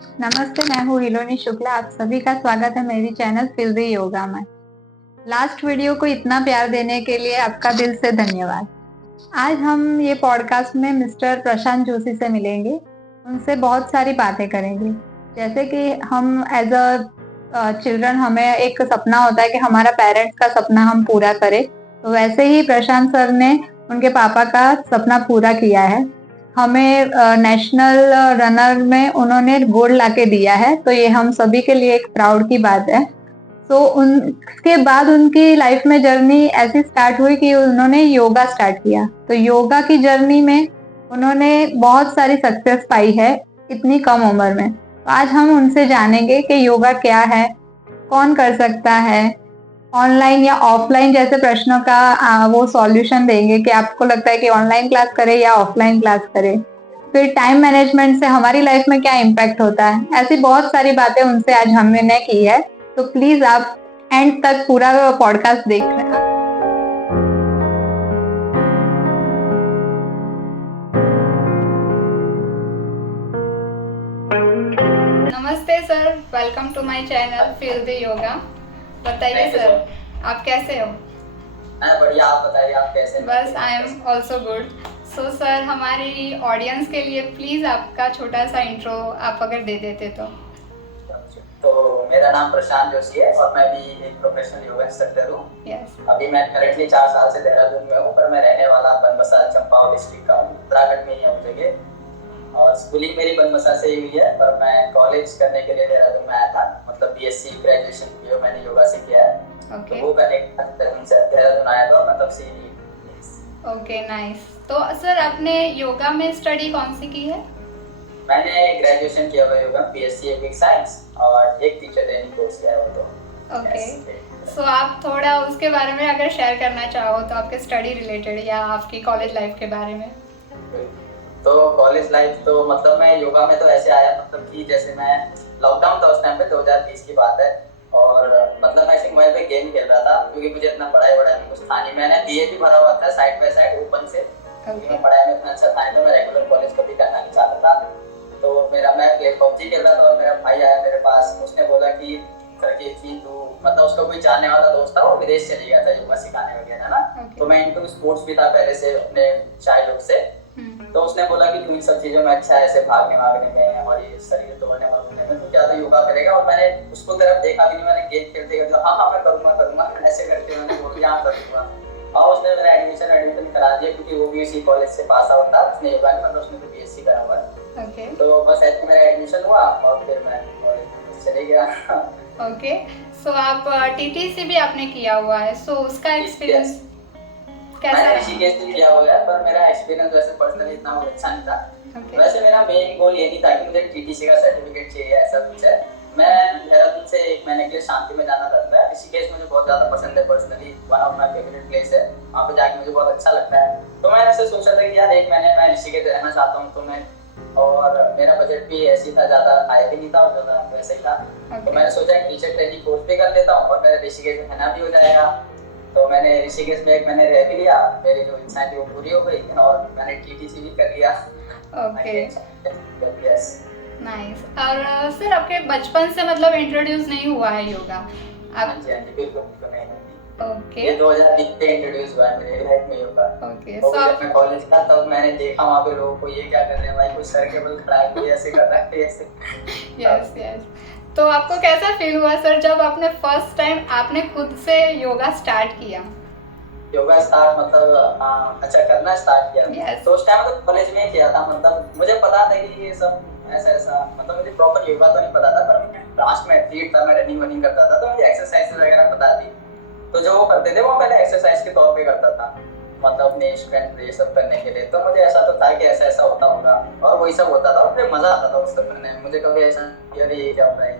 नमस्ते, मैं हूँ हिलोनी शुक्ला। आप सभी का स्वागत है मेरी चैनल फिर दी योगा में। लास्ट वीडियो को इतना प्यार देने के लिए आपका दिल से धन्यवाद। आज हम ये पॉडकास्ट में मिस्टर प्रशांत जोशी से मिलेंगे, उनसे बहुत सारी बातें करेंगे। जैसे कि हम एज अ चिल्ड्रन हमें एक सपना होता है कि हमारा पेरेंट्स का सपना हम पूरा करें, तो वैसे ही प्रशांत सर ने उनके पापा का सपना पूरा किया है। हमें नेशनल रनर में उन्होंने गोल्ड लाके दिया है, तो ये हम सभी के लिए एक प्राउड की बात है। तो उसके बाद उनकी लाइफ में जर्नी ऐसी स्टार्ट हुई कि उन्होंने योगा स्टार्ट किया। तो योगा की जर्नी में उन्होंने बहुत सारी सक्सेस पाई है इतनी कम उम्र में। तो आज हम उनसे जानेंगे कि योगा क्या है, कौन कर सकता है, ऑनलाइन या ऑफलाइन जैसे प्रश्नों का वो सॉल्यूशन देंगे कि आपको लगता है कि ऑनलाइन क्लास करें या ऑफलाइन क्लास करें। फिर टाइम मैनेजमेंट से हमारी लाइफ में क्या इम्पैक्ट होता है, ऐसी बहुत सारी बातें उनसे आज हमने की है। तो प्लीज आप एंड तक पूरा पॉडकास्ट देख रहे हैं। नमस्ते sir, welcome to my channel feel the yoga. बताइए सर, आप कैसे हो? मैं बढ़िया, आप बताइए आप कैसे हैं? बस I am also good. So sir, हमारी ऑडियंस के लिए प्लीज आपका छोटा सा इंट्रो आप अगर दे देते तो मेरा नाम प्रशांत जोशी है और मैं भी एक प्रोफेशनल योगा इंस्ट्रक्टर हूँ। yes. अभी मैं करंटली 4 साल से देहरादून में हूँ, पर मैं रहने वाला बनबसा चंपावत डिस्ट्रिक्ट का हूँ। उत्तराखंड में ही है वो जगह। और स्कूलिंग मेरी बनबसा से ही हुई है, पर मैं कॉलेज करने के लिए देहरादून में आया था। मतलब बीएससी ग्रेजुएशन किया मैंने योगा से किया है। Okay. तो वो करने से देहरादून आया था, मतलब सी। Okay, nice. तो सर, आपने योगा में स्टडी कौन सी की है? मैंने ग्रेजुएशन किया हुआ योगा, बीएससी एपिक साइंस, और एक टीचर ट्रेनिंग कोर्स किया है वो। तो ओके, सो आप थोड़ा उसके बारे में अगर शेयर करना चाहो तो आपके स्टडी रिलेटेड या आपकी कॉलेज लाइफ के बारे में। तो कॉलेज लाइफ तो मतलब मैं योगा में तो ऐसे आया, मतलब कि जैसे मैं लॉकडाउन था उस टाइम पे 2020 की बात है। और मतलब मैं ऐसे मोबाइल पे गेम खेल रहा था, क्योंकि मुझे इतना पढ़ाई कुछ था नहीं। मैंने बीए भी भरा हुआ था साइड बाय साइड ओपन से। मैं पढ़ाई में इतना अच्छा था नहीं, तो मैं रेगुलर कॉलेज कभी करना नहीं चाहता था। तो मेरा मैं पबजी खेल रहा था और मेरा भाई आया मेरे पास। उसने बोला कि करके कि तू, मतलब उसका कोई जानने वाला दोस्त था, वो विदेश चले गया था योगा सिखाने वगैरह ना। तो मैं इनको स्पोर्ट्स भी था पहले से अपने चाइल्डहुड से। तो उसने बोला कि तू इन सब चीजों में अच्छा है, ऐसे भागने वागने में और ये शरीर तोड़ने वागने में, तो क्या तो योगा करेगा। और मैंने उसको तरफ देखा भी नहीं, मैंने गेम खेलते खेलते हाँ मैं करूंगा ऐसे करके मैंने बोल दिया हाँ करूंगा। और उसने मेरा एडमिशन करा दिया, क्योंकि वो भी इसी कॉलेज से पास आउट था। उसने योगा में, मतलब उसने तो बीएससी करा हुआ है। तो बस ऐसे मेरा एडमिशन हुआ और फिर मैं कॉलेज में चले गया। ओके, सो आप टीटीसी भी आपने किया हुआ है, सो उसका एक्सपीरियंस कैसा मैंने रहा? ऋषिकेश से किया हुआ है, पर मेरा एक्सपीरियंस वैसे पर्सनली इतना अच्छा नहीं था। वैसे मेरा मेन गोल ये नहीं था कि मुझे टीटीसी का सर्टिफिकेट चाहिए, ऐसा कुछ है। मैं देहरादून से 1 महीने के लिए शांति में जाना चाहता था। ऋषिकेश मुझे बहुत ज्यादा पसंद है, personally one of my favourite place है। वहाँ पे जाके मुझे बहुत अच्छा लगता है। तो मैंने ऐसे सोचा था कि यार 1 महीने मैं ऋषिकेश रहना चाहता हूँ। तो मैं, और मेरा बजट भी ऐसी था, ज्यादा हाई भी नहीं था और ज्यादा वैसे ही था। तो मैंने सोचा कि टीचर ट्रेनिंग कोर्स भी कर लेता हूँ और मेरा ऋषिकेश में रहना भी हो जाएगा। तो मैंने ऋषिकेश में 1 महीने रह भी लिया। मेरी जो इच्छा थी वो पूरी हो गई और मैंने टीटीसी भी कर लिया। Okay, nice. और सर, आपके बचपन से मतलब इंट्रोड्यूस नहीं हुआ है योगा? हाँ जी बिल्कुल नहीं। ओके, ये 2020 में इंट्रोड्यूस हुआ है मेरे लाइफ में योगा। ओके, तो जब मैं कॉलेज था तब मैंने देखा वहाँ पे लोगों को, ये क्या कर रहे हैं भाई, कोई सर के बल खड़ा है, कोई ऐसे कर रहा है ऐसे। Yes yes. तो आपको कैसा फील हुआ सर जब आपने फर्स्ट टाइम आपने खुद से योगा स्टार्ट किया? योगा स्टार्ट मतलब अच्छा करना स्टार्ट किया। yes. तो उस टाइम तो कॉलेज में ही किया था। मतलब मुझे पता था कि ये सब ऐसा मतलब मुझे प्रॉपर योगा तो नहीं पता था, पर मैं लास्ट में एथलीट था, मैं रनिंग करता था, तो मुझे एक्सरसाइज वगैरह पता थी। तो जो वो करते थे वो पहले एक्सरसाइज के तौर पे करता था, मतलब अपने स्ट्रेंथ ये सब करने के लिए। तो मुझे ऐसा तो था कि ऐसा होता होगा और वही सब होता था और मुझे मजा आता था उस सब करने में। मुझे कभी ऐसा यार ये क्या हो रहा है।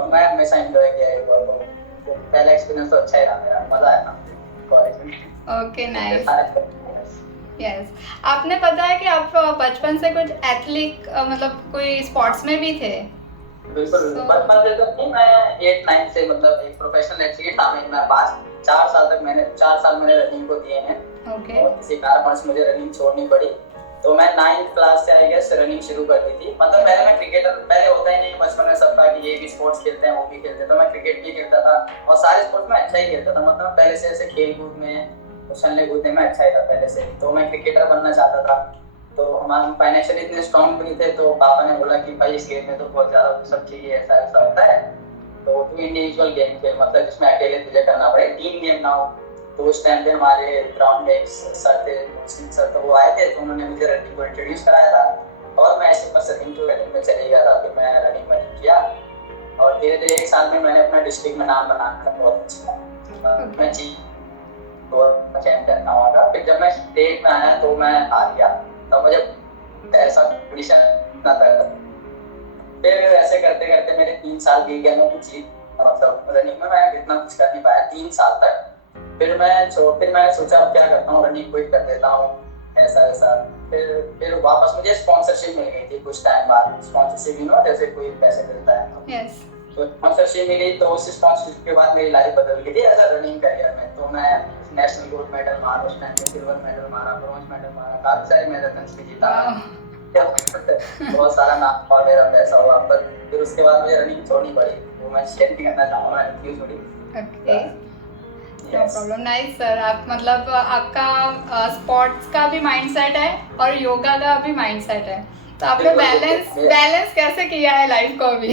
और मैं हमेशा एंजॉय किया योगा को। तो पहला एक्सपीरियंस तो अच्छा ही रहा मेरा, मजा आया था कॉलेज में। Okay, nice. यस, आपने बताया कि आप बचपन से कुछ एथलीट मतलब कोई स्पोर्ट्स में भी थे? बिल्कुल, बचपन से तो नहीं, मैं 8-9 से मतलब एक प्रोफेशनल एथलीट था। मेरे पास 4 साल मैंने रनिंग को दिए हैं। ओके। और किसी कारणवश मुझे रनिंग छोड़नी पड़ी। तो मैं 9th क्लास से आई गेस रनिंग शुरू कर दी थी। मतलब पहले मैं क्रिकेटर, पहले होता ही नहीं बचपन में सबका कि ये भी स्पोर्ट्स खेलते हैं वो भी खेलते हैं, तो मैं क्रिकेट भी खेलता था और सारे स्पोर्ट्स में अच्छा ही खेलता था। मतलब पहले से ऐसे खेल कूद में उछलने कूदने में अच्छा ही था पहले से, तो मैं क्रिकेटर बनना चाहता था। तो हम फाइनेंशियली इतने स्ट्रॉन्ग नहीं थे, तो पापा ने बोला कि भाई इस गेम में तो बहुत ज्यादा सब चाहिए, ऐसा ऐसा होता है, तो तू इंडिविजुअल गेम खेल, मतलब जिसमें अकेले तुझे करना पड़े, टीम गेम ना हो। तो उस टाइम पे हमारे ग्राउंड में एक सर थे, मुस्लिम सर, तो वो आए थे, तो उन्होंने मुझे रनिंग को इंट्रोड्यूस कराया था और मैं ऐसे बस रनिंग में चले गया था। फिर मैं रनिंग किया और धीरे धीरे एक साल में मैंने अपना डिस्ट्रिक्ट में नाम बना कर बहुत अच्छा मैं तो चैंपियन था वहाँ का। फिर जब मैं स्टेट में आया तो मैं हार गया, तब मुझे ऐसा कंडीशन ना था। फिर ऐसे करते करते मेरे 3 साल बीत गए, मैं कुछ मतलब रनिंग में मैं इतना कुछ कर नहीं पाया 3 साल तक। फिर मैंने सोचा अब क्या करता हूँ, रनिंग क्विट कर देता हूँ, ऐसा ऐसा। फिर वापस मुझे स्पॉन्सरशिप मिल गई थी कुछ टाइम बाद। स्पॉन्सरशिप जैसे कोई पैसे मिलता है yes. तो स्पॉन्सरशिप मिली, तो उस स्पॉन्सरशिप के बाद मेरी लाइफ बदल गई थी एज अ रनिंग करियर में। तो मैं नेशनल गोल्ड मेडल मारा, उस टाइम पे सिल्वर मेडल मारा, ब्रॉन्ज मेडल मारा, काफी सारी मैराथन्स भी जीता। बहुत सारा नाम और मेरा पैसा हुआ। पर फिर उसके बाद मुझे रनिंग छोड़नी पड़ी, वो मैं शेयर नहीं करना चाहूँगा मैंने क्यों छोड़ी। Okay, no problem. Nice sir, आप मतलब आपका स्पोर्ट्स का भी माइंडसेट है और योगा का भी माइंडसेट है, तो आपने बैलेंस कैसे किया है लाइफ को भी?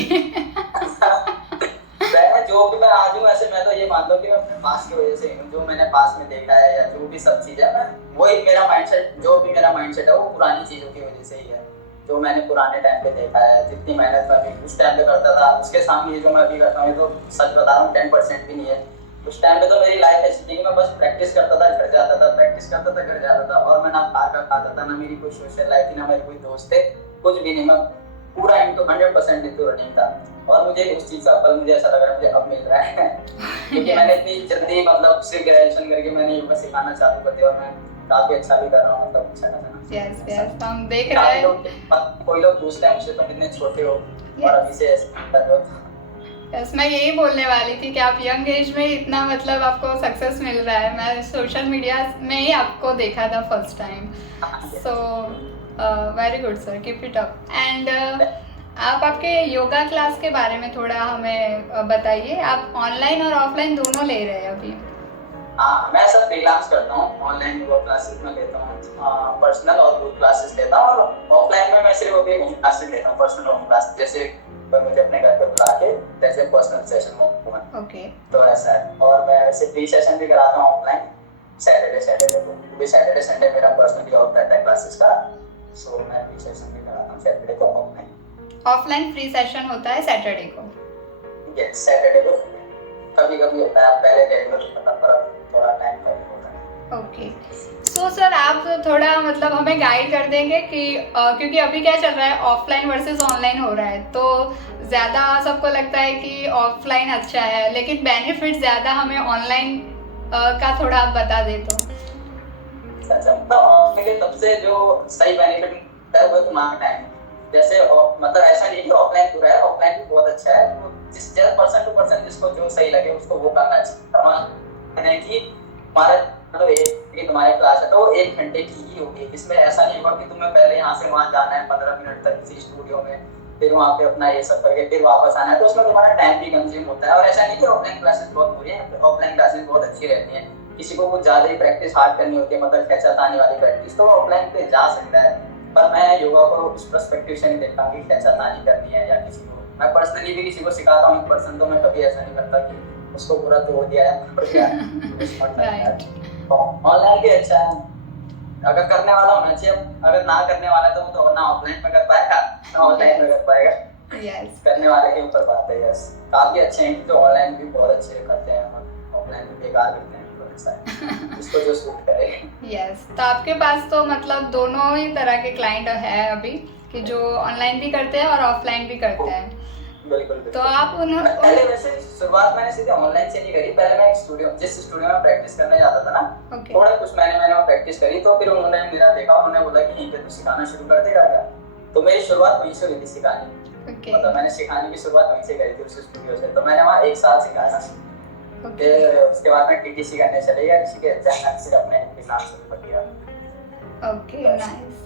जो भी मैं आज हूँ, ऐसे मैं तो ये मानता हूँ कि मैं अपने पास की वजह से हूँ। जो मैंने पास में देखा है या जो भी सब चीजें मैं वही मेरा माइंडसेट, जो भी मेरा माइंडसेट है वो पुरानी चीजों की वजह से ही है। जो मैंने पुराने टाइम पे देखा है, जितनी मेहनत मैं भी उस टाइम पे करता था, उसके सामने जो मैं अभी करता हूँ तो सच बता रहा हूँ 10% भी नहीं है। उस टाइम पे तो मेरी लाइफ ऐसी थी कि मैं बस प्रैक्टिस करता था, घर जाता था, प्रैक्टिस करता था, घर जाता था, और मैं ना बाहर का खाता था, ना मेरी कोई सोशल लाइफ थी, ना मेरे कोई दोस्त थे, कुछ भी नहीं। मैं पूरा इनटू 100% इनटू रनिंग था। और मुझे उस चीज का फल मुझे ऐसा लग रहा है मुझे अब मिल रहा है क्योंकि मैंने इतनी जल्दी मतलब सिर्फ ग्रेजुएशन करके मैंने योगा सिखाना चालू कर दिया और मैं काफी अच्छा भी कर रहा हूँ, मतलब अच्छा खासा। यस हम देख रहे हैं। कोई लोग पूछते हैं मुझसे तुम इतने छोटे हो और अभी से ऐसे कर रहे हो। यस, मैं यही बोलने वाली थी कि आप यंग एज में इतना मतलब आपको सक्सेस मिल रहा है। मैं सोशल मीडिया में ही आपको देखा था first time, so very good sir, keep it up. And आप आपके योगा क्लास के बारे में थोड़ा हमें बताइए। आप ऑनलाइन और ऑफलाइन दोनों ले रहे हैं अभी? हाँ, मैं सब फ्रीलांस करता हूँ। ऑनलाइन योगा क्लासेस में लेता हूँ, पर्सनल और ग्रुप क्लासेस लेता हूँ, और ऑफलाइन में मैं सिर्फ अभी होम क्लासेस लेता हूँ, पर्सनल होम क्लास। जैसे मुझे अपने घर पे बुला के जैसे पर्सनल सेशन में। ओके, तो ऐसा है। और मैं वैसे फ्री सेशन भी कराता हूँ ऑफलाइन, सैटरडे को भी। सैटरडे संडे मेरा पर्सनली ऑफ रहता है क्लासेस का, सो मैं फ्री सेशन भी कराता हूँ सैटरडे को ऑफलाइन। ऑफलाइन फ्री सेशन होता है सैटरडे को? यस, सैटरडे को कभी कभी होता है, पहले रेगुलर थोड़ा टाइम पहले होता है। ओके, सो सर आप थोड़ा मतलब हमें गाइड कर देंगे कि क्योंकि अभी क्या चल रहा है, ऑफलाइन वर्सेस ऑनलाइन हो रहा है, तो ज़्यादा सबको लगता है कि ऑफलाइन अच्छा है, लेकिन बेनिफिट ज़्यादा हमें ऑनलाइन का थोड़ा आप बता दे तो। अच्छा, तो ऑनलाइन सबसे जो सही बेनिफिट है वो तुम्हारा टाइम। जैसे मतलब ऐसा नहीं कि ऑफलाइन बुरा है, ऑफलाइन भी बहुत अच्छा है। जिस पर्सन टू पर्सन जिसको जो सही लगे उसको वो करना चाहिए। कि हमारा मतलब एक तुम्हारी क्लास है तो 1 घंटे की ही होगी। इसमें ऐसा नहीं होगा कि तुम्हें पहले यहाँ से वहाँ जाना है 15 मिनट तक किसी स्टूडियो में, फिर वहाँ पे अपना ये सब करके फिर वापस आना है, तो उसमें तुम्हारा टाइम भी कंज्यूम होता है। और ऐसा नहीं कि ऑफलाइन क्लासेस बहुत बुरी है, ऑफलाइन क्लासेस बहुत अच्छी रहती है। किसी को कुछ ज्यादा ही प्रैक्टिस हार्ड करनी होती है, मतलब खींचातानी वाली प्रैक्टिस, तो ऑफलाइन पे जा सकता है। पर मैं योगा को इस पर्सपेक्टिव से नहीं देखता कि खींचातानी करनी है या किसी को। मैं पर्सनली भी किसी को सिखाता हूँ पर्सन, तो मैं कभी ऐसा नहीं करता कि उसको पूरा तोड़ दिया है। ऑनलाइन भी अच्छा है अगर करने वाला होना चाहिए। अगर ना करने वाला तो वो तो ना ऑफलाइन में कर पाएगा ना ऑनलाइन में कर पाएगा। yes. करने वाले के ऊपर बात है। यस, काफी अच्छे हैं जो ऑनलाइन भी बहुत अच्छे करते हैं और ऑफलाइन भी बेकार करते हैं, इसको जो सूट करे। यस, तो आपके पास तो मतलब दोनों ही तरह के क्लाइंट है अभी, कि जो ऑनलाइन भी करते हैं और ऑफलाइन भी करते हैं। बिल्कुल। तो आप पहले वैसे शुरुआत मैंने सीधे ऑनलाइन से नहीं करी। पहले मैं जिस स्टूडियो में प्रैक्टिस करने जाता था ना, थोड़ा कुछ महीने में प्रैक्टिस करी, तो फिर उन्होंने मेरा देखा, उन्होंने बोला कि यहीं पे तू सिखाना शुरू कर देगा क्या। तो मेरी शुरुआत वहीं से हुई थी सिखाने। मतलब मैंने सिखाने की शुरुआत वहीं से करी थी, उस स्टूडियो से। तो मैंने वहाँ 1 साल सिखाया। फिर उसके बाद मैं टीटीसी करने चले गया किसी के, फिर अपने एग्जाम शुरू कर दिया। Okay, nice.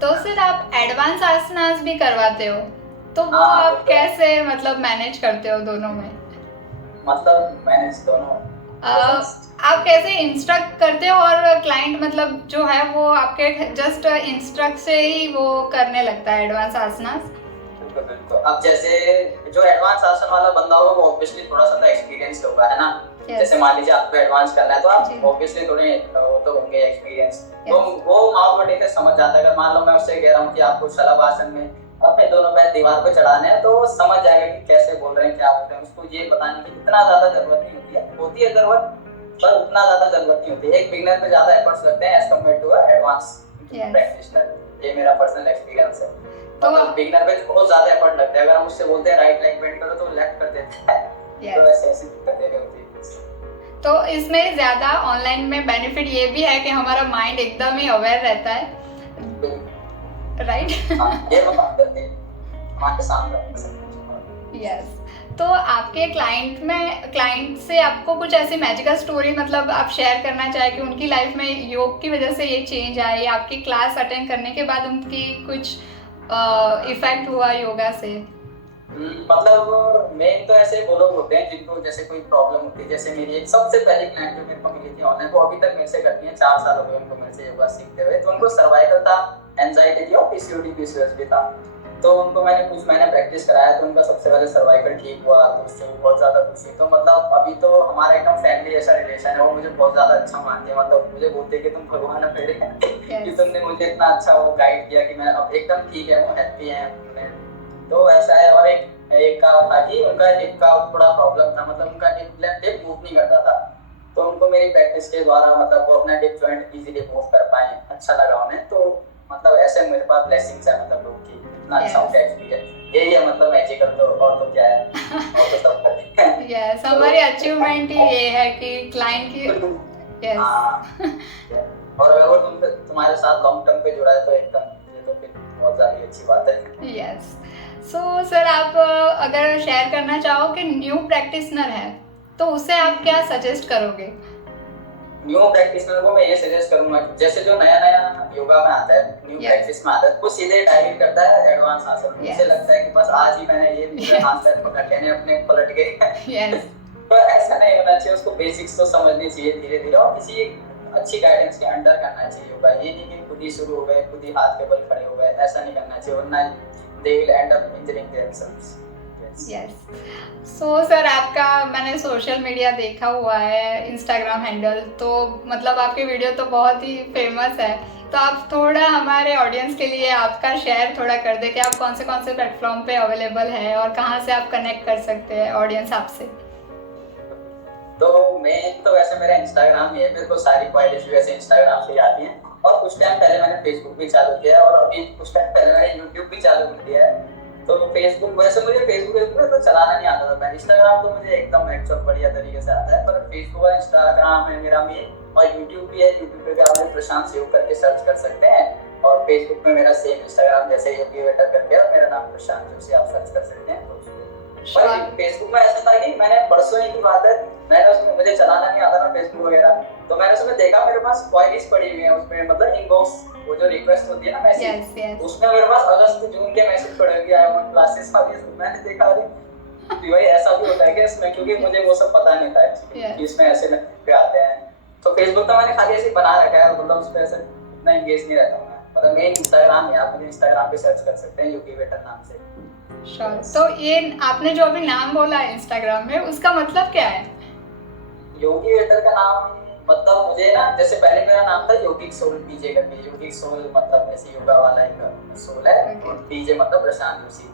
तो सर आप एडवांस आसनास भी करवाते हो, तो वो हाँ, आप तो कैसे मतलब मैनेज करते हो दोनों में? मतलब मैनेज दोनों आप कैसे इंस्ट्रक्ट करते हो और क्लाइंट मतलब जो है वो आपके जस्ट इंस्ट्रक्ट से ही वो करने लगता है एडवांस आसनास? बिल्कुल बिल्कुल। अब जैसे जो एडवांस आसन वाला बंदा होगा वो ऑब्वियसली थोड़ा सा एक्सपीरियंस होगा, है ना। जैसे मान लीजिए आपको एडवांस करना है तो आप ऑब्वियसली थोड़े वो तो होंगे एक्सपीरियंस, तो वो माओ से समझ जाता है। अगर मान लो मैं उससे कह रहा हूँ कि आपको शलभ आसन में अपने दोनों पैर दीवार पे चढ़ाने हैं, तो वो समझ जाएगा कि कैसे बोल रहे हैं, क्या बोल रहे हैं। उसको ये बताने की इतना ज्यादा जरूरत नहीं होती है जरूरत, पर उतना ज्यादा जरूरत नहीं होती है। एक बिगिनर पे ज्यादा एफर्ट्स लगते हैं as compare to advance practitioner. ये मेरा पर्सनल एक्सपीरियंस है। तो बिगिनर पे बहुत ज्यादा एफर्ट लगता है। अगर हम उससे बोलते हैं राइट लेग बेंड करो तो लेफ्ट कर देता है, तो ऐसे दिक्कतें होती है। तो इसमें ज्यादा ऑनलाइन में बेनिफिट ये भी है कि हमारा माइंड एकदम ही अवेयर रहता है, राइट? ये बात करते हैं हमारे सामने। यस। तो आपके क्लाइंट से आपको कुछ ऐसी मैजिकल स्टोरी मतलब आप शेयर करना चाहे कि उनकी लाइफ में योग की वजह से ये चेंज आया, या आपकी क्लास अटेंड करने के बाद उनकी कुछ इफेक्ट हुआ योगा से? मतलब मेन तो ऐसे वो लोग होते हैं जिनको जैसे कोई प्रॉब्लम होती है। जैसे मेरी एक सबसे पहली क्लाइंट जो मेरे को मिली थी ऑनलाइन, वो अभी तक मेरे से करती है, 4 साल हो गए उनको मेरे से योगा सीखते हुए। तो उनको सर्वाइकल था, एंजाइटी थी और पीसीओडी पीसीओएस भी था। तो उनको मैंने कुछ महीने प्रैक्टिस कराया, तो उनका सबसे पहले सर्वाइकल ठीक हुआ, तो उससे बहुत ज्यादा खुशी। तो मतलब अभी तो हमारा एकदम फैमिली जैसा रिलेशन है। वो मुझे बहुत ज्यादा अच्छा मानते हैं, मतलब मुझे बोलते हैं कि तुम भगवान हो मेरे, कि तुमने मुझे इतना अच्छा वो गाइड किया कि मैं अब एकदम ठीक है, वो हैप्पी है। तो ऐसा है। और एक का था कि उनका हिप का थोड़ा प्रॉब्लम था, मतलब उनका लेफ्ट हिप मूव नहीं करता था। तो उनको मेरी प्रैक्टिस के द्वारा मतलब वो अपना हिप जॉइंट इजीली मूव कर पाए, अच्छा लगा उन्हें। तो मतलब ऐसे मेरे पास ब्लेसिंग्स है, मतलब लोग की इतना अच्छा उनका एक्सपीरियंस। यही है मतलब मैजिकल। तो और तो क्या है, और तो सब करते हैं। यस, हमारी अचीवमेंट ही ये है कि क्लाइंट की। यस। और अगर वो तुम्हारे साथ लॉन्ग टर्म पे जुड़ा है तो एकदम ये तो फिर बहुत ज्यादा अच्छी बात है। यस। सो सर आप अगर शेयर करना चाहो कि न्यू प्रैक्टिशनर है तो उसे आप क्या सजेस्ट करोगे? न्यू प्रैक्टिशनर को मैं ये सजेस्ट करूंगा कि जैसे जो नया नया योगा में आता है, न्यू प्रैक्टिस में आता है, वो सीधे डायरेक्ट करता है एडवांस आसन। मुझे लगता है कि बस आज ही मैंने ये पूरे हाथ पैर पकड़ लेने अपने, पलट गए। तो ऐसा नहीं होना चाहिए। उसको बेसिक्स तो समझनी चाहिए धीरे धीरे, और किसी अच्छी गाइडेंस के अंडर करना चाहिए योगा। ये नहीं कि खुद ही शुरू हो गए, खुद ही हाथ के बल खड़े हो गए, ऐसा नहीं करना चाहिए, वरना they will end up injuring themselves. Yes. So sir आपका मैंने सोशल मीडिया देखा हुआ है, इंस्टाग्राम हैंडल, तो मतलब आपके वीडियो तो बहुत ही फेमस है। तो आप थोड़ा हमारे ऑडियंस के लिए आपका शेयर थोड़ा कर दे कि आप कौन से प्लेटफॉर्म पे अवेलेबल है और कहाँ से आप कनेक्ट कर सकते हैं ऑडियंस आपसे? तो मेन तो वैसे मेरा इंस्टाग्राम ही है। मेरे को सारी क्वालिटीज भी वैसे इंस्टाग्राम से आती हैं, और कुछ टाइम पहले मैंने फेसबुक भी चालू किया है, और अभी कुछ टाइम पहले मैंने यूट्यूब भी चालू कर दिया है। तो फेसबुक वैसे मुझे फेसबुक तो चलाना नहीं आता था। इंस्टाग्राम तो मुझे एकदम एक्चुअल बढ़िया तरीके से आता है, पर फेसबुक और इंस्टाग्राम है मेरा मेन, और यूट्यूब भी है। यूट्यूब पे भी आप मुझे प्रशांत योग करके सर्च कर सकते हैं, और फेसबुक पे मेरा सेम इंस्टाग्राम जैसे योगी वेटर करके, और मेरा नाम प्रशांत योग से आप सर्च कर सकते हैं। फेसबुक में ऐसा था कि मैंने परसों ही की बात है, मैंने उसमें, मुझे चलाना नहीं आता ना फेसबुक वगैरह, तो मैंने उसमें देखा मेरे पास क्वायरीज पड़ी हुई हैं उसमें, मतलब इनबॉक्स वो जो रिक्वेस्ट होती है ना मैसेज, उसमें मेरे पास अगस्त जून के मैसेज पड़े हुए आई वांट क्लासेस वाली। मैंने देखा अरे भाई ऐसा भी होता है क्या इसमें, क्योंकि मुझे वो सब पता नहीं था कि इसमें ऐसे पे आते हैं। तो फेसबुक का मैंने खाली ऐसे बना रखा है, मतलब उस पे ऐसे इतना एंगेज नहीं रहता हूं मैं। मतलब मेन इंस्टाग्राम है, आप मुझे इंस्टाग्राम पे सर्च कर सकते हैं योगी वेटर नाम से। श्योर। तो ये आपने जो अभी नाम बोला है इंस्टाग्राम में, उसका मतलब क्या है? योगी वेटर का नाम मतलब मुझे ना, जैसे पहले मेरा नाम था योगिक सोल पीजे करके। योगिक सोल मतलब ऐसे योगा वाला एक सोल है, और पीजे मतलब प्रशांत जोशी।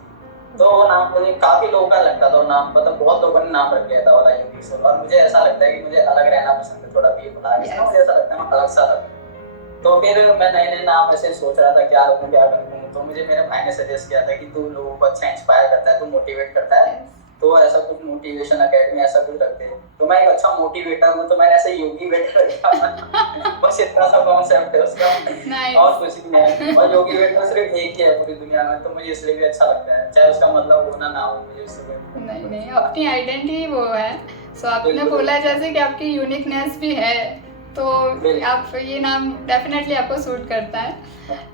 तो वो नाम मुझे काफी लोगों का लगता था, नाम मतलब बहुत लोगों ने नाम रख लिया था वाला योगिक सोल। और मुझे ऐसा लगता है कि मुझे अलग रहना पसंद है, थोड़ा भी बुला के मुझे ऐसा लगता है मैं अलग सा लगता। तो फिर मैं नए नाम ऐसे सोच रहा था क्या रखूं क्या रखूं। तो मुझे मेरे भाई ने सजेस्ट किया था कि तू लोगों को अच्छा इंस्पायर करता है, तू मोटिवेट करता है, तो ऐसा कुछ मोटिवेशन एकेडमी ऐसा कुछ रखते हैं। तो मैं एक अच्छा मोटिवेटर हूं, तो मैंने ऐसे योगी वेटर रखा। बस इतना सा कॉन्सेप्ट है उसका, और कुछ नहीं है। और योगी वेटर सिर्फ एक ही है पूरी दुनिया में, तो मुझे इसलिए भी अच्छा लगता है, चाहे उसका मतलब हो ना हो, मुझे इससे नहीं अपनी आइडेंटिटी वो है। सो आपने बोला जैसे कि आपकी यूनिकनेस भी है, तो आप ये नाम डेफिनेटली आपको सूट करता है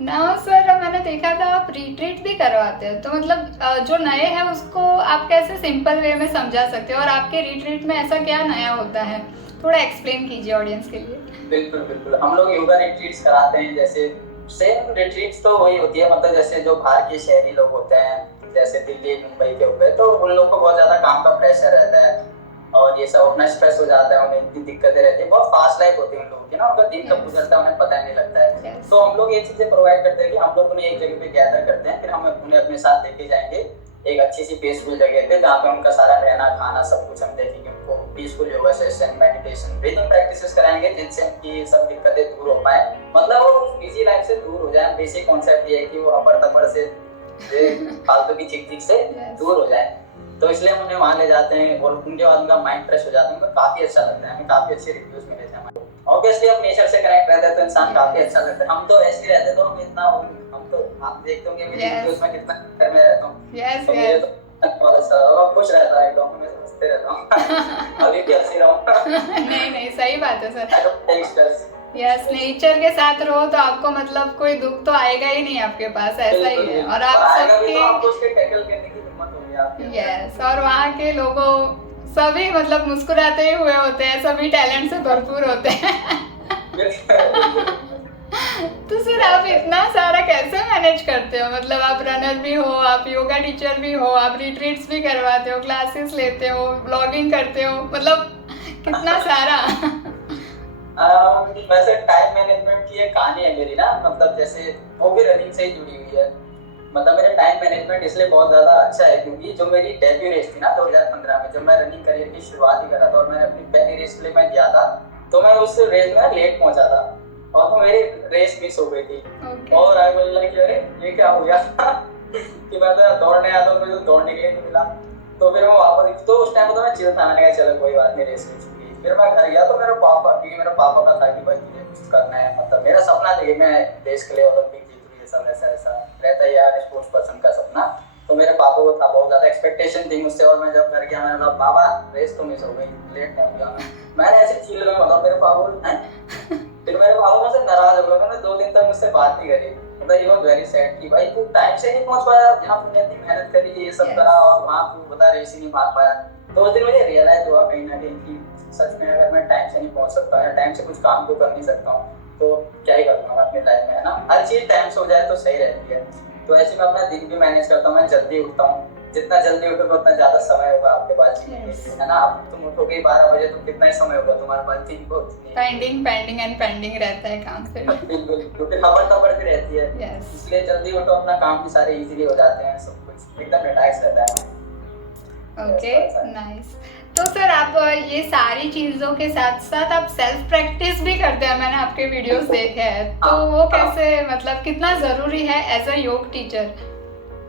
ना। सर मैंने देखा था आप रिट्रीट भी करवाते हैं, तो मतलब जो नए हैं उसको आप कैसे सिंपल वे में समझा सकते हो और आपके रिट्रीट में ऐसा क्या नया होता है, थोड़ा एक्सप्लेन कीजिए ऑडियंस के लिए। बिल्कुल बिल्कुल, हम लोग योगा रिट्रीट्स कराते हैं। जैसे सेम रिट्रीट्स तो वही होती है, मतलब जैसे जो बाहर के शहरी लोग होते हैं जैसे दिल्ली मुंबई के हुए, तो उन लोग को बहुत ज्यादा काम का प्रेशर रहता है और ये सब अपना स्ट्रेस हो जाता है, उन्हें इतनी दिक्कतें रहती है, बहुत फास्ट लाइफ होती है उन लोगों की ना, उनका दिन कब गुजरता है उन्हें पता ही नहीं लगता है। तो हम लोग ये चीजें प्रोवाइड करते हैं कि हम लोग उन्हें एक जगह पे गैदर करते हैं, फिर हम उन्हें अपने साथ लेके जाएंगे एक अच्छी सी पीसफुल जगह पे जहाँ पे उनका सारा रहना खाना सब कुछ हम देखेंगे, उनको peaceful yoga session, meditation, breathing practices कराएंगे जिनसे उनकी सब दिक्कतें दूर हो पाए, मतलब वो बिजी लाइफ से दूर हो जाए। बेसिक कॉन्सेप्ट ये है कि वो अपर तपर से फालतू की चिक से दूर हो जाए। तो इसलिए हम उन्हें वहाँ ले जाते हैं और उनके बाद उनका माइंड फ्रेश हो जाता है, उनको काफी अच्छा लगता है, हमें काफी अच्छे रिव्यूज मिले थे हमारे। ऑब्वियसली अब नेचर से कनेक्ट रहते हैं तो इंसान काफी अच्छा लगता है। हम तो ऐसे ही रहते तो हम इतना हम तो आप देखते होंगे मेरी वीडियोस में कितना घर में रहता हूँ, तो मुझे तो बहुत अच्छा लगा, खुश रहता है एकदम, मैं हंसते रहता हूँ अभी भी हंसी रहा हूँ। नहीं सही बात है सर। यस, नेचर के साथ रहो तो आपको मतलब कोई दुख तो आएगा ही नहीं आपके पास, ऐसा ही है। और आप सबके आपको उसके टैकल करने की हिम्मत होगी आपके। यस, और वहाँ के लोगों सभी मतलब मुस्कुराते ही हुए होते हैं, सभी टैलेंट से भरपूर होते हैं। तो सर आप इतना सारा कैसे मैनेज करते हो, मतलब आप रनर भी हो, आप योगा टीचर भी हो, आप रिट्रीट्स भी करवाते हो, क्लासेस लेते हो, ब्लॉगिंग करते हो, मतलब कितना सारा। वैसे टाइम मैनेजमेंट की एक कहानी है मेरी ना, मतलब जैसे वो भी रनिंग से ही जुड़ी हुई है। मतलब मेरा टाइम मैनेजमेंट इसलिए बहुत ज्यादा अच्छा है क्योंकि जो मेरी डेब्यू रेस थी ना 2015 में, जब मैं रनिंग करियर की शुरुआत ही कर रहा था और मैंने अपनी पहली रेस के लिए मैं गया था, तो मैं उस रेस में लेट पहुंचा था और मेरी रेस मिस हो गई थी। और आई वाज लाइक अरे ये क्या हो गया कि मैं तो दौड़ने आया था, मुझे तो दौड़ने के लिए नहीं मिला। तो फिर मैं वापस, तो उस टाइम तो मैं चिढ़ था, मैंने कहा चलो कोई बात नहीं, रेस मिस हो गई। फिर मैं घर गया तो मेरे पापा, क्योंकि मेरे पापा का था कि भाई तुझे कुछ करना है, मतलब मेरा सपना था कि मैं देश के लिए ओलंपिक जीतूं, ये सब ऐसा रहता है यार स्पोर्ट्स पर्सन का सपना। तो मेरे पापा को था बहुत ज्यादा एक्सपेक्टेशन थी मुझसे, और मैं जब घर गया मैंने बोला पापा रेस तो मिस हो गई, लेट पहुंच गया मैंने ऐसे फील में बोला। मेरे पापा हैं फिर मेरे पापा मुझसे नाराज हो गए, उन्होंने 2 दिन तक मुझसे बात नहीं करी। मतलब ये वाज वेरी सैड कि भाई तू टाइम से नहीं पहुंच पाया, जहां तूने इतनी मेहनत करी ये सब करा और वहां तू बता रेस ही नहीं मार पाया। तो उस दिन मुझे रियलाइज हुआ कहीं ना कहीं कि सच में अगर मैं टाइम से नहीं पहुंच सकता या टाइम से कुछ काम को कर नहीं सकता हूँ तो क्या ही करूँगा मैं अपनी लाइफ में, है ना। हर चीज टाइम से हो जाए तो सही रहती है। तो ऐसे में अपना दिन भी मैनेज करता हूँ, मैं जल्दी उठता हूँ, जितना जल्दी उठोगे उतना ज्यादा समय होगा आपके पास जीने के लिए, है ना। अब तुम उठोगे 12 बजे तो कितना ही समय होगा तुम्हारे पास दिन को, पेंडिंग रहता है काम फिर बिल्कुल, क्योंकि खबर भी रहती है। इसलिए जल्दी उठो, अपना काम भी सारे इजीली हो जाते हैं, सब कुछ एकदम रिलैक्स रहता है। Okay nice. तो सर आप ये सारी चीजों के साथ साथ आप सेल्फ प्रैक्टिस भी करते हैं, मैंने आपके वीडियोस देखे हैं, तो वो कैसे, मतलब कितना जरूरी है एज अ योग टीचर?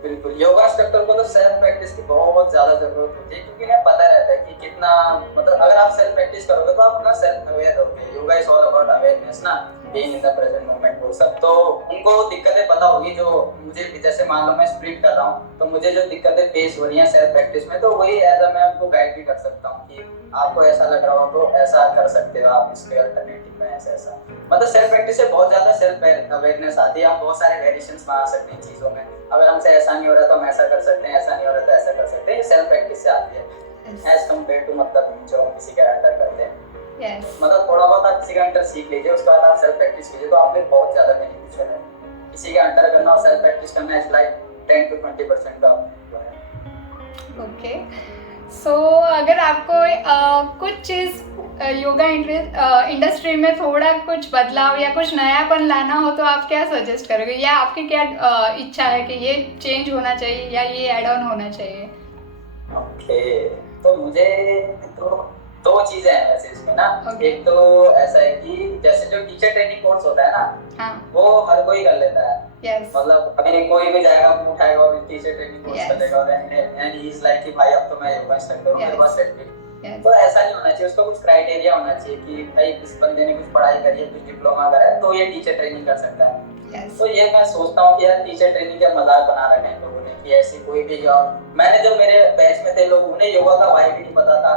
बिल्कुल, योगा इंस्ट्रक्टर को तो सेल्फ प्रैक्टिस की बहुत ज्यादा जरूरत होती है, क्योंकि उन्हें पता रहता है कि कितना, मतलब अगर आप सेल्फ प्रैक्टिस करोगे तो आप अपना सेल्फ अवेयर रहोगे। Yoga is all about awareness ना, being in the present moment, वो सब। तो उनको दिक्कतें पता होगी जो मुझे, जैसे मान लो मैं स्प्लिट कर रहा हूँ तो मुझे जो दिक्कतें फेस हो रही हैं सेल्फ प्रैक्टिस में, तो वही एज अ मैं उनको गाइड भी कर सकता हूँ कि आपको ऐसा लग रहा हो तो ऐसा कर सकते हो आप, इसके अल्टरनेटिव में ऐसा। मतलब सेल्फ प्रैक्टिस से बहुत ज्यादा सेल्फ अवेयरनेस आती है, आप बहुत सारे वेरिएशंस बना सकते हैं चीजों में। अगर हमसे ऐसा नहीं हो रहा तो हम ऐसा कर सकते हैं, ऐसा नहीं हो रहा तो ऐसा कर सकते हैं, ये सेल्फ प्रैक्टिस से आती है एज कम्पेयर टू मतलब जो हम किसी के अंडर करते हैं। मतलब थोड़ा बहुत आप किसी का अंडर सीख लीजिए, उसके बाद आप सेल्फ प्रैक्टिस कीजिए तो आपके बहुत ज्यादा बेनिफिशियल है। किसी के अंडर करना और सेल्फ प्रैक्टिस करना इज लाइक 10 to 20% का। ओके, सो अगर आपको कुछ चीज योगा इंडस्ट्री में थोड़ा कुछ बदलाव या कुछ नयापन लाना हो तो आप क्या सजेस्ट करोगे, या आपकी क्या इच्छा है कि ये चेंज होना चाहिए या ये ऐड ऑन होना चाहिए? ओके, तो मुझे तो 2 चीजें हैं वैसे इसमें ना। एक तो ऐसा है कि जैसे जो टीचर ट्रेनिंग कोर्स होता है ना, वो हर कोई कर लेता है। मतलब अभी कोई भी जाएगा, उठाएगा और टीचर ट्रेनिंग कोर्स कर लेगा एंड ही इज लाइक कि भाई अब तो मैं योगा इंस्ट्रक्टर हूं, मेरे पास सर्टिफिकेट। तो ऐसा नहीं होना चाहिए, उसका कुछ क्राइटेरिया होना चाहिए कि भाई इस बंदे ने कुछ पढ़ाई करी है, कुछ डिप्लोमा करा है तो ये टीचर ट्रेनिंग कर सकता है। तो ये मैं सोचता हूँ कि यार टीचर ट्रेनिंग का मजाक बना रखे हैं लोगों ने कि ऐसी कोई भी जॉब। मैंने जो मेरे बैच में थे लोग, उन्हें योगा का वाई भी नहीं पता था,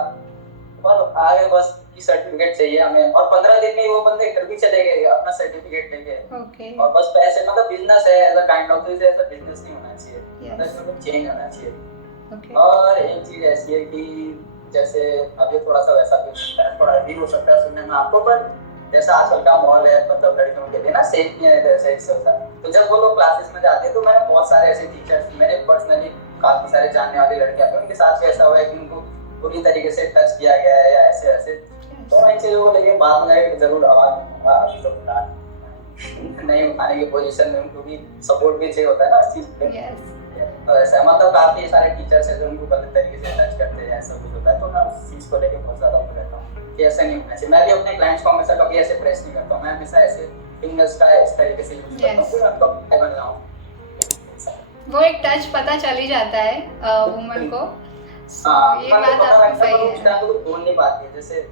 और आगे बस कि सर्टिफिकेट चाहिए हमें, और 15 दिन में वो बंदे घर भी चले गए अपना सर्टिफिकेट लेके। और बस पैसे, मतलब बिजनेस है एज अ काइंड ऑफ, ऐसा बिजनेस नहीं होना चाहिए, मतलब चेंज होना चाहिए। और एक चीज ऐसी है कि जैसे अभी थोड़ा सा वैसा भी थोड़ा अजीब हो सकता है सुनने में आपको, पर जैसा आजकल का माहौल है, मतलब लड़कियों के लिए ना सेफ नहीं है जैसे इससे होता है, तो जब वो लोग क्लासेस में जाते हैं तो मैंने बहुत सारे ऐसे टीचर्स, मेरे पर्सनली काफी सारे जानने वाली लड़कियां थे, उनके साथ ऐसा हुआ है कि उनको पूरी तरीके से टच किया गया है या ऐसे ऐसे, तो इन चीजों को लेके बाद में जरूर आवाज नहीं उठाने की पोजीशन में, उनको भी सपोर्ट भी चाहिए होता है ना इस चीज पे। तो ऐसा मतलब काफी सारे टीचर्स हैं जो उनको गलत तरीके से टच करते हैं, ऐसा कुछ होता है, तो मैं उस चीज को लेके बहुत ज्यादा रहता हूँ कि ऐसा नहीं होना चाहिए। मैं भी अपने क्लाइंट्स को हमेशा कभी ऐसे प्रेस नहीं करता हूँ, मैं हमेशा ऐसे फिंगर्स का इस तरीके से यूज करता हूँ कि मैं कभी बन जाऊँ, वो एक टच पता चल ही जाता है वुमन को। ये बात आपकी सही है, उस टाइम तो कुछ बोल नहीं पाती है। जैसे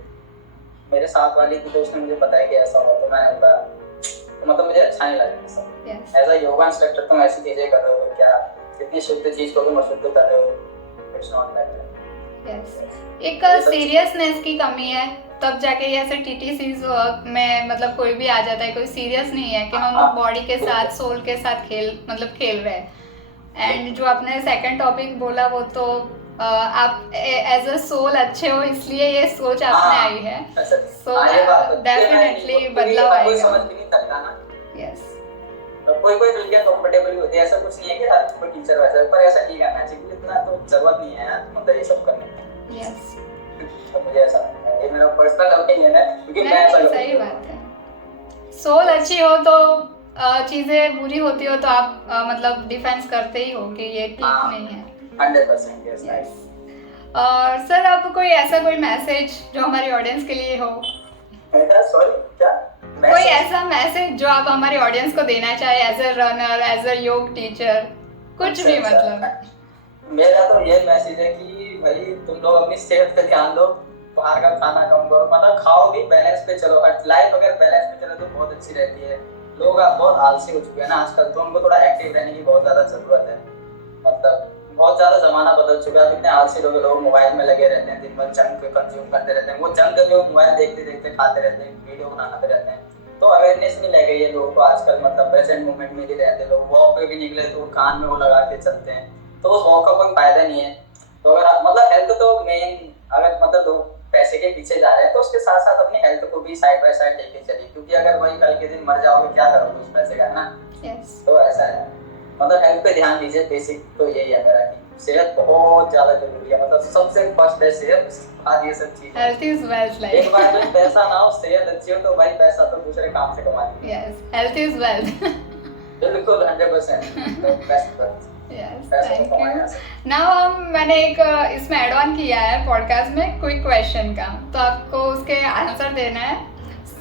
मेरे साथ वाली की दोस्त ने मुझे बताया कि ऐसा हुआ, तो मैंने बोला तो मतलब मुझे अच्छा नहीं लगा ऐसा। एज अ योगा इंस्ट्रक्टर तुम ऐसी चीजें कर रहे हो क्या, कितनी शुद्ध चीज को तुम अशुद्ध कर रहे हो, इट्स नॉट दैट। एक सीरियसनेस की कमी है, तब जाके ये ऐसे टीटीसीज में मतलब कोई भी आ जाता है, कोई सीरियस नहीं है कि हम बॉडी के साथ सोल के साथ खेल रहे हैं। एंड जो आपने सेकंड टॉपिक बोला वो तो आप एज अ सोल अच्छे हो इसलिए ये सोच आपने आई है, सो डेफिनेटली बदलाव आएगा। कोई समझ भी नहीं सकता ना। यस, कोई लड़कियां कंफर्टेबल होती है, ऐसा कुछ नहीं है कि हर कोई टीचर वैसा है, पर ऐसा नहीं करना चाहिए, इतना तो जरूरत नहीं है मतलब ये सब करने की। यस, तो मुझे ऐसा ये मेरा पर्सनल ओपिनियन है, क्योंकि मैं ऐसा सही बात है। सोल अच्छी हो तो चीजें बुरी होती हो तो आप मतलब डिफेंस करते ही हो कि ये ठीक नहीं है। 100% यस। और सर आपको कोई ऐसा कोई मैसेज जो हमारी ऑडियंस के लिए हो? सॉरी क्या? कोई ऐसा मैसेज जो आप हमारी ऑडियंस को देना चाहे as a runner, as a yog teacher, कुछ भी मतलब। मेरा तो ये मैसेज है कि भाई तुम लोग अपनी सेहत पे ध्यान दो, बाहर का खाना कम करो, मतलब खाओ भी, बैलेंस पे चलो। लाइफ अगर बैलेंस पे चले तो बहुत अच्छी रहती है। लोग बहुत आलसी हो चुके हैं ना आजकल, तो उनको थोड़ा एक्टिव रहने की बहुत ज्यादा जरूरत है। मतलब बहुत ज्यादा जमाना बदल चुका है, इतने आलसी लोग मोबाइल में लगे रहते हैं, दिन भर जंक कंज्यूम करते रहते हैं, वो जंक जो मोबाइल देखते देखते खाते रहते हैं, वीडियो बनाते रहते हैं, तो अवेयरनेस नहीं लग गई है लोगों को आजकल। मतलब प्रेजेंट मोमेंट में ही रहते लोग, वॉक पे भी निकले तो कान में वो लगा के चलते हैं, तो उस वॉक का कोई फायदा नहीं है। तो अगर आप मतलब हेल्थ तो मेन, अगर मतलब लोग पैसे के पीछे जा रहे हैं तो उसके साथ साथ अपनी हेल्थ को भी साइड बाय साइड लेके चलिए, क्योंकि अगर वही कल के दिन मर जाओगे क्या करोगे उस पैसे का, ना। तो ऐसा है, मतलब हेल्थ पे ध्यान दीजिए। बेसिक तो यही है मेरा कि सेहत बहुत ज्यादा जरूरी है, मतलब सबसे फर्स्ट है सेहत, बाद ये सब चीजें। हेल्थ इज वेल्थ, लाइक एक बार जब पैसा ना हो, सेहत अच्छी हो तो भाई पैसा तो दूसरे काम से कमा लीजिए। Yes, health is wealth. बिल्कुल 100% best. Yes, thank you. Now मैंने एक इसमें ऐड ऑन किया है पॉडकास्ट में क्विक क्वेश्चन का, तो आपको उसके आंसर देना है।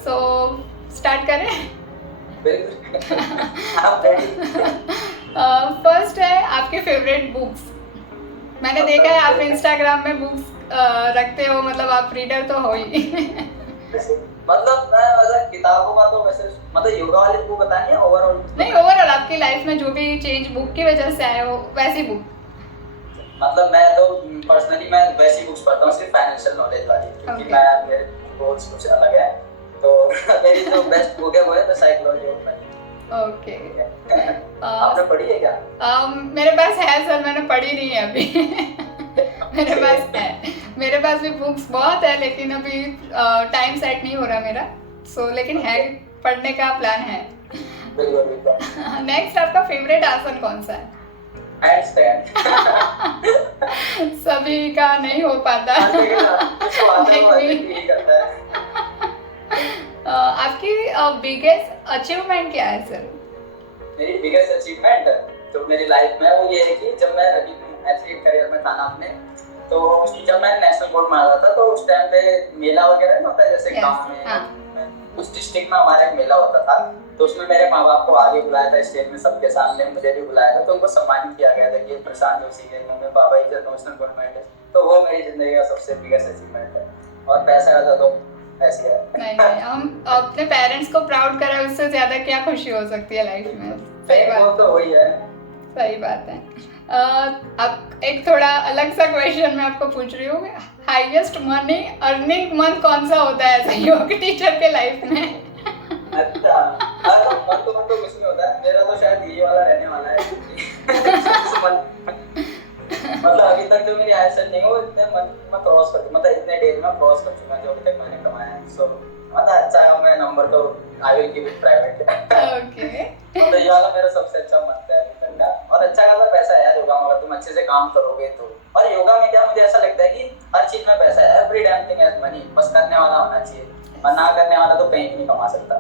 सो स्टार्ट करें? फर्स्ट है आपके फेवरेट बुक्स। मैंने देखा है आप इंस्टाग्राम में बुक्स रखते हो, मतलब आप रीडर तो हो ही। मतलब मैं मतलब किताबों का तो वैसे मतलब योगा वाली बुक बतानी है ओवरऑल? नहीं, ओवरऑल आपकी लाइफ में जो भी चेंज बुक की वजह से आए हो वैसी बुक। मतलब मैं तो पर्सनली मैं वैसी बुक्स पढ़ता हूँ, सिर्फ फाइनेंशियल नॉलेज वाली, क्योंकि मैं मेरे गोल्स कुछ अलग है। तो मेरी जो बेस्ट बुक है वो है the psychology of money. Okay. आपने पढ़ी है क्या? मेरे पास है सर, मैंने पढ़ी नहीं है अभी। मेरे पास भी बुक्स बहुत है, लेकिन अभी टाइम सेट नहीं हो रहा मेरा। लेकिन है, पढ़ने का प्लान है। नेक्स्ट आपका फेवरेट आसन कौन सा है? हैंडस्टैंड। सभी का नहीं हो पाता। आपकी बिगेस्ट अचीवमेंट क्या है सर? मेरी बिगेस्ट अचीवमेंट तो मेरी लाइफ में वो ये है कि जब मैं अभी एथलीट करियर में था ना अपने, तो जब मैं नेशनल बोर्ड में आता था तो उस टाइम पे मेला वगैरह नहीं होता जैसे गांव में, उस डिस्ट्रिक्ट में हमारा एक मेला होता था, तो उसमें मेरे माँ बाप को आगे बुलाया था स्टेज में सबके सामने, मुझे भी बुलाया था, तो उनको सम्मानित किया गया था कि प्रशांत जोशी के mummy papa international gold medal. तो वो मेरी जिंदगी का सबसे बिगेस्ट अचीवमेंट है। और पैसा का तो ऐसी है, नहीं हम अपने पेरेंट्स को प्राउड करें, उससे ज्यादा क्या खुशी हो सकती है लाइफ में। सही बात तो वही है, सही बात है। अब एक थोड़ा अलग सा क्वेश्चन मैं आपको पूछ रही हूँ, हाईएस्ट मनी अर्निंग मंथ कौन सा होता है ऐसे योग टीचर के लाइफ में? अच्छा, मन तो कुछ नहीं होता है, मेरा तो शायद ये वाला रहने वाला है। मतलब अभी तक जो मेरी हाईएस्ट नहीं हो इतने मैं क्रॉस कर चुका, मतलब इतने डेज में क्रॉस कर चुका जो अभी तक मैंने कमाया है। सो मतलब अच्छा है, मैं नंबर तो I will keep it private. Okay, तो ये वाला मेरा सबसे अच्छा मंथ है अभी तक का, और अच्छा खासा पैसा है योगा में अगर तुम अच्छे से काम करोगे तो। और योगा में क्या मुझे ऐसा लगता है कि हर चीज में पैसा है, every damn thing has money, बस करने वाला होना चाहिए, और ना करने वाला तो कहीं भी नहीं कमा सकता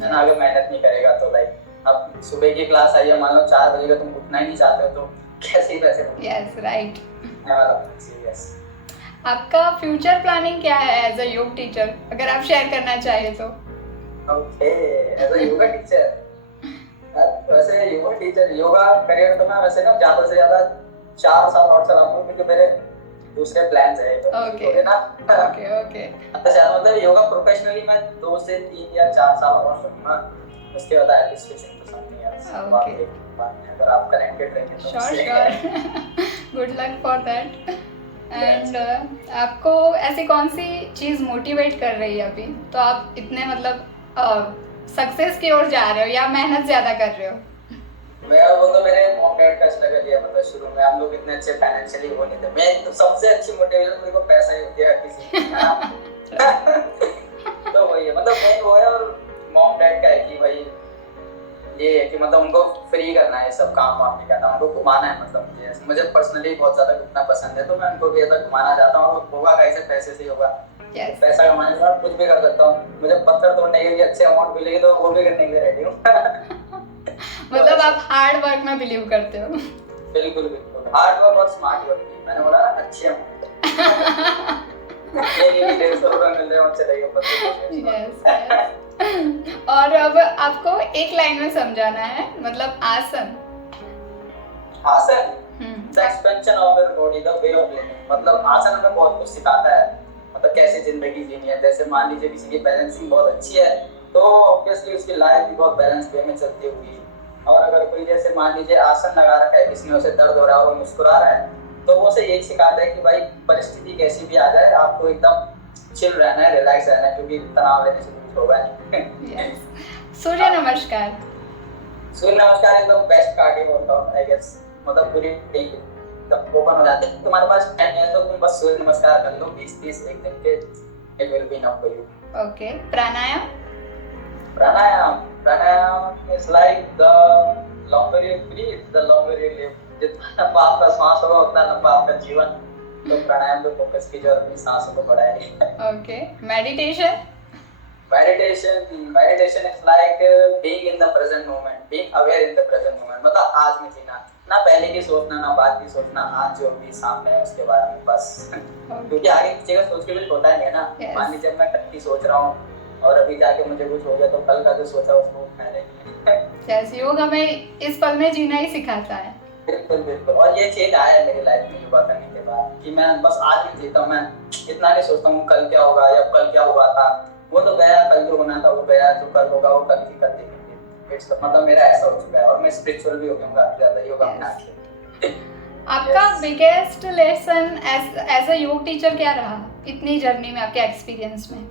है ना, अगर मेहनत नहीं करेगा तो। लाइक अब सुबह की क्लास आई है, मान लो 4 बजे का, तुम उठना ही नहीं चाहते हो तो कैसे ही पैसे? Yes right. यस। आपका फ्यूचर प्लानिंग क्या है एज अ योग टीचर, अगर आप शेयर करना चाहे तो? Okay, as a yoga teacher, वैसे योगा करियर तो मैं वैसे ना ज्यादा से ज्यादा 4 साल और चलाऊंगा, क्योंकि मेरे दूसरे प्लान्स है ओके ना। ओके अच्छा, मतलब योगा प्रोफेशनली मैं 2 से 3 या 4 साल और करूंगा, उसके बाद I will switch into something else. अगर आप कनेक्टेड रहेंगे तो sure good luck for that. And आपको ऐसी कौन सी चीज मोटिवेट कर रही है अभी, तो आप इतने मतलब सक्सेस की ओर जा रहे हो या मेहनत ज्यादा कर रहे हो? वो तो मेरे मॉम डैड का स्ट्रगल है, मतलब शुरू में हम लोग इतने अच्छे फाइनेंशियली वो नहीं थे। मैं तो सबसे अच्छी मोटिवेशन मेरे को पैसा ही होती है किसी की। तो वही है, मतलब मेन वो है। और मॉम डैड का है कि भाई ये है कि मतलब उनको फ्री करना है, सब काम वाम नहीं करना, उनको घुमाना है। मतलब मुझे पर्सनली बहुत ज्यादा घूमना पसंद है, तो मैं उनको भी ऐसा घुमाना चाहता हूँ। और होगा कैसे? पैसे से होगा। पैसा कमाने के बाद कुछ भी कर सकता हूँ, मुझे पत्थर तोड़ने के लिए अच्छे अमाउंट मिलेगी तो वो भी करने के लिए रेडी हूँ। मतलब आप हार्ड वर्क में बिलीव करते हो? बिल्कुल बिल्कुल, हार्ड वर्क और स्मार्ट वर्क। मैंने बोला ना अच्छे अमाउंट, ये 150 रुपए मिल रहे हैं उनसे लेके पत्थर। और अब आपको एक लाइन में समझाना है, मतलब आसन। आसन the expansion of your body, the way of living। मतलब आसन हमें बहुत कुछ सिखाता है, मतलब कैसे जिंदगी जीनी है। जैसे मान लीजिए किसी की बैलेंसिंग बहुत अच्छी है तो ऑब्वियसली उसकी लाइफ भी बहुत बैलेंस वे में चलती होगी। और अगर कोई जैसे मान लीजिए आसन लगा रखा है, किसी में उसे दर्द हो रहा है और वो मुस्कुरा रहा है, तो वो उसे यही सिखाता है कि भाई परिस्थिति कैसी भी आ जाए आपको एकदम चिल रहना है, रिलैक्स रहना है, क्योंकि तनाव लेने से कुछ होगा नहीं। सूर्य namaskar. Surya namaskar is the best cardio workout I guess. मतलब पूरी तब ओपन हो जाते हैं। तुम्हारे पास टाइम है तो तुम बस सूर्य नमस्कार कर लो 20-30 एक दिन के, it will be enough for you. Okay, pranayama. Pranayama is like the longer you breathe, the longer you live। जितना लंबा आपका सांस होगा उतना लंबा आपका जीवन। तो प्राणायाम पे फोकस कीजिए और अपनी सांसों को बढ़ाइए। Okay, meditation. Meditation is like being in the present moment, being aware in the present moment। मतलब आज में जीना, ना पहले की सोचना ना बाद की सोचना, आज जो भी सामने है उसके बारे में बस। क्योंकि आगे किसी का सोच के कुछ होता नहीं है ना। मान लीजिए मैं कल की सोच रहा हूँ और अभी जाके मुझे कुछ हो गया तो कल का जो सोचा उसको उठाने जैसे योग हमें इस पल में जीना ही सिखाता है। बिल्कुल बिल्कुल। और ये चेंज आया है मेरी लाइफ में योगा करने के बाद कि मैं बस आज ही जीता हूँ। मैं इतना नहीं सोचता हूँ कल क्या होगा या कल क्या हुआ था, वो तो गया, कल जो होना था वो गया, जो कल होगा वो कल ही कर देंगे। इट्स मतलब मेरा ऐसा हो चुका है। और मैं स्पिरिचुअल भी हो गया हूँ काफी ज्यादा योगा अपना के। आपका biggest lesson as a yog teacher क्या रहा इतनी जर्नी में, आपके एक्सपीरियंस में?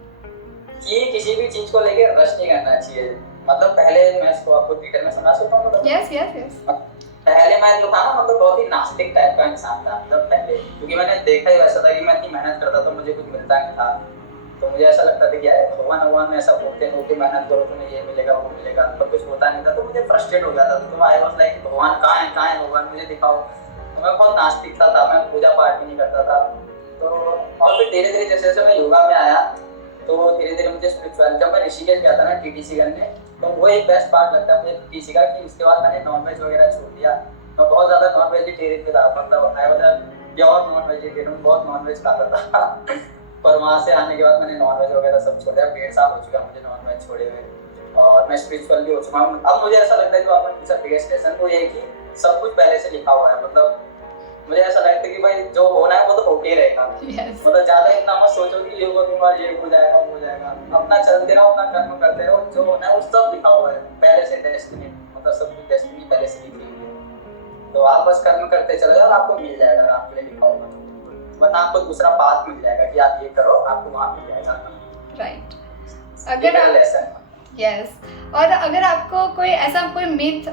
कि किसी भी चीज को लेके रश नहीं करना चाहिए। मतलब पहले मैं इसको आपको डिटेल में समझा सकता हूँ? Yes yes yes. पहले मैं जो था ना, मतलब बहुत ही नास्तिक टाइप का इंसान था मतलब पहले, क्योंकि मैंने देखा ही वैसा था कि मैं इतनी मेहनत करता था मुझे कुछ मिलता नहीं था। तो मुझे ऐसा लगता था कि यार भगवान ऐसा बोलते हैं कि मेहनत करो तुम्हें ये मिलेगा वो मिलेगा, पर कुछ होता नहीं था। तो मुझे फ्रस्ट्रेट हो जाता था। तो आई वाज लाइक भगवान कहाँ है भगवान, मुझे दिखाओ। तो मैं बहुत नास्तिक था, मैं पूजा पाठ भी नहीं करता था। तो और फिर धीरे धीरे जैसे जैसे मैं योगा में आया तो धीरे धीरे मुझे स्पिरिचुअल, जब मैं ऋषिकेश गया था ना टीटीसी करने, तो वो एक बेस्ट पार्ट लगता है मुझे टीटीसी का कि उसके बाद मैंने नॉनवेज वगैरह छोड़ दिया। मैं बहुत ज्यादा नॉन वेजिटेरियन पे था, मतलब I was a pure non vegetarian, बहुत नॉनवेज खाता था। पर वहाँ से आने के बाद मैंने नॉनवेज वगैरह सब छोड़ दिया। 1.5 साल हो चुका मुझे नॉनवेज छोड़े हुए, और मैं स्पिरिचुअल भी हो चुका हूँ। अब मुझे ऐसा लगता है जो आपने पूछा बिगेस्ट लेसन, वो ये है कि सब कुछ पहले से लिखा हुआ है। मतलब मुझे ऐसा लगता है कि भाई जो होना है वो तो होके ही रहेगा। मतलब ज्यादा इतना मत सोचो कि ये होगा ये हो जाएगा वो हो जाएगा। अपना चलते रहो, अपना कर्म करते रहो, जो होना है वो सब लिखा हुआ है पहले से। डेस्टिनी मतलब सब कुछ डेस्टिनी पहले से लिखी हुई है। तो आप बस कर्म करते चले जाओ और आपको मिल जाएगा, आपके लिए लिखा होगा, वरना आपको दूसरा पाथ मिल जाएगा कि आप ये करो, आपको वहाँ मिल जाएगा। राइट। अगर आप यस और अगर आपको कोई ऐसा कोई मिथ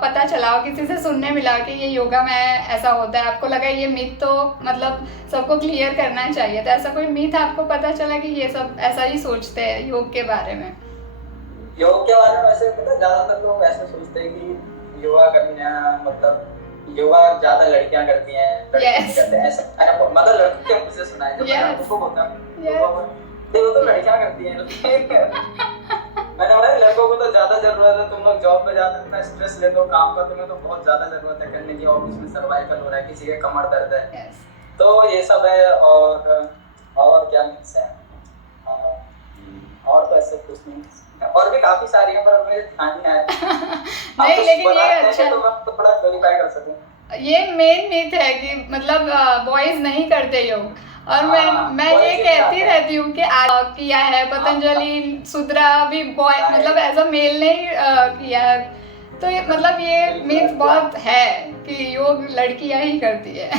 पता चला हो, किसी से सुनने मिला कि ये योगा में ऐसा होता है, आपको लगा ये मिथ तो मतलब सबको क्लियर करना चाहिए, तो ऐसा कोई मिथ आपको पता चला कि ये सब ऐसा ही सोचते हैं योग के बारे में? योग के बारे में वैसे पता ज्यादातर लोग ऐसे सोचते हैं कि योगा करना मतलब योगा ज्यादा लड़कियां करती हैं, yes. करते हैं ऐसा, मतलब लड़कियां मुझसे सुना है, जब मैं आपको बोलता हूं वो तो लड़कियां करती हैं। मैंने बोला लड़कों को तो ज्यादा जरूरत है, तुम लोग जॉब पे जाते हो, इतना स्ट्रेस लेते हो काम का, तुम्हें तो बहुत ज्यादा जरूरत है करने की, ऑफिस में सर्वाइकल हो रहा है, किसी के कमर दर्द है, तो ये सब है। और क्या मिथ्स है, और तो ऐसे कुछ नहीं, और भी काफी सारी हैं पर मुझे ध्यान नहीं आया। नहीं लेकिन ये अच्छा तो थोड़ा क्लैरिफाई कर सकूं, ये मेन मिथ है कि मतलब बॉयज नहीं करते योग, और मैं ये कहती रहती हूँ कि किया है पतंजलि सूत्रा भी बॉय मतलब एज अ मेल ने किया है, तो ये मतलब ये मिथ बहुत है कि योग लड़कियां ही करती है।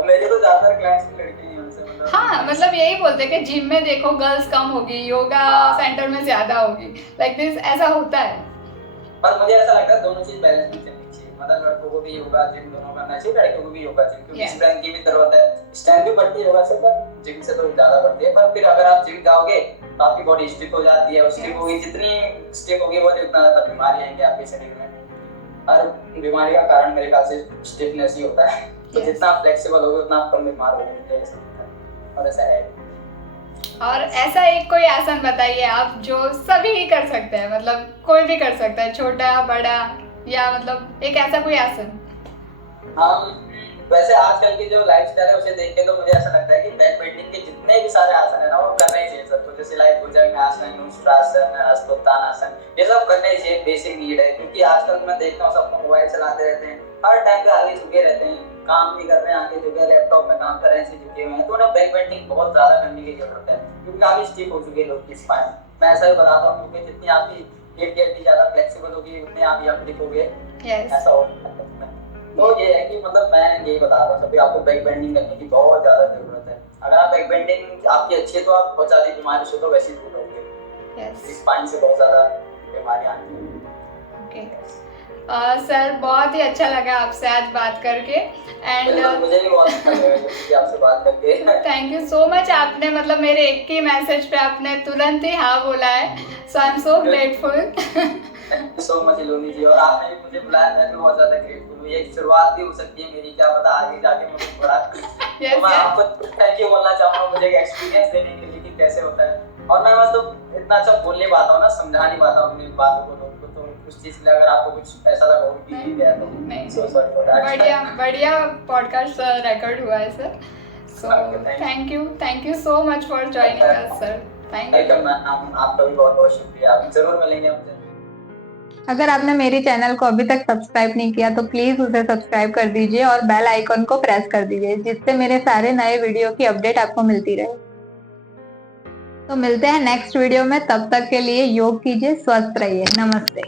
मेरे तो ज्यादातर क्लाइंट्स भी लड़के ही हैं उनसे, मतलब हाँ मतलब यही बोलते हैं कि जिम में देखो गर्ल्स कम होगी, योगा सेंटर में ज्यादा होगी, लाइक दिस ऐसा होता है। पर मुझे ऐसा लगता है दोनों चीज बैलेंस में चलनी चाहिए, मतलब लड़कों को भी योगा जिम दोनों करना चाहिए, लड़कियों को भी योगा जिम, क्योंकि स्ट्रेंथ की भी जरूरत है, स्ट्रेंथ भी बढ़ती है योगा से, पर जिम से तो ज्यादा बढ़ती है। पर फिर अगर आप जिम जाओगे तो आपकी बॉडी स्टिफ हो जाती है, स्टिफ होगी, जितनी स्टिफ होगी वो उतना ज्यादा बीमारी आएंगे आपके शरीर में। हर बीमारी का कारण मेरे ख्याल से स्टिफनेस ही होता है, तो जितना फ्लेक्सिबल होगे उतना आप कम बीमार होगे, और ऐसा है। और ऐसा एक कोई आसन बताइए आप जो सभी कर सकते हैं, मतलब कोई भी कर सकता है, छोटा बड़ा, या मतलब एक ऐसा कोई आसन। वैसे आजकल की जो लाइफस्टाइल है उसे देख के तो मुझे ऐसा लगता है कि बैक बेंडिंग के जितने भी सारे आसन है ना वो करने ही चाहिए सबको, जैसे लाइक भुजंगासन, नुष्ट्रासन, हस्तोत्तानासन, ये सब करने ही चाहिए, बेसिक नीड है। क्योंकि आजकल मैं देखता हूँ सबको मोबाइल चलाते रहते हैं, हर टाइम पे आगे झुके रहते हैं, काम भी कर रहे हैं आगे झुके, लैपटॉप में काम कर रहे हैं ऐसे झुके हुए हैं, तो उन्हें बैक बेंडिंग बहुत ज्यादा करने की जरूरत है, क्योंकि काफी स्टिफ हो चुके हैं लोग की स्पाइन। मैं ऐसा ही बताता हूँ, क्योंकि जितनी आपकी हड्डी ज्यादा फ्लेक्सिबल होगी उतने आप यंग दिखोगे, ऐसा होता है। तो ये है कि मतलब मैं यही बता रहा हूँ सभी, आपको बैक बेंडिंग करने की बहुत ज्यादा जरूरत है। अगर आप बैक बेंडिंग आपकी अच्छी है तो आप बहुत ज्यादा बीमारी से तो वैसे ही दूर रहोगे, स्पाइन से बहुत ज्यादा बीमारियां आती हैं। ओके सर, बहुत ही अच्छा लगा आपसे आज बात करके, एंड मुझे भी बहुत अच्छा लगा आपसे बात करके। थैंक यू सो मच, आपने मतलब मेरे एक ही मैसेज पे आपने तुरंत ही हाँ बोला है, so I am so grateful. Thank you so much Loni ji, और आपने भी मुझे बुलाया, मैं भी बहुत ज्यादा ग्रेटफुल हूँ। ये शुरुआत भी हो सकती है मेरी, क्या पता आगे जाके मैं कुछ बड़ा तो मैं आपको थैंक यू बोलना चाहूँगा मुझे एक्सपीरियंस देने के लिए कि कैसे होता है। और मैं मतलब इतना अच्छा बोल नहीं पाता हूँ ना, समझा नहीं पाता हूँ अपनी बातों को लोगों को, तो उस चीज के लिए अगर आपको कुछ ऐसा लगा हो कि गया तो सो सॉरी फॉर दैट। बढ़िया पॉडकास्ट रिकॉर्ड हुआ है sir, so thank you so much for joining us sir, thank you. आपका भी बहुत बहुत शुक्रिया, आप जरूर मिलेंगे हमसे। अगर आपने मेरे चैनल को अभी तक सब्सक्राइब नहीं किया तो प्लीज उसे सब्सक्राइब कर दीजिए और बेल आइकन को प्रेस कर दीजिए, जिससे मेरे सारे नए वीडियो की अपडेट आपको मिलती रहे। तो मिलते हैं नेक्स्ट वीडियो में, तब तक के लिए योग कीजिए, स्वस्थ रहिए, नमस्ते।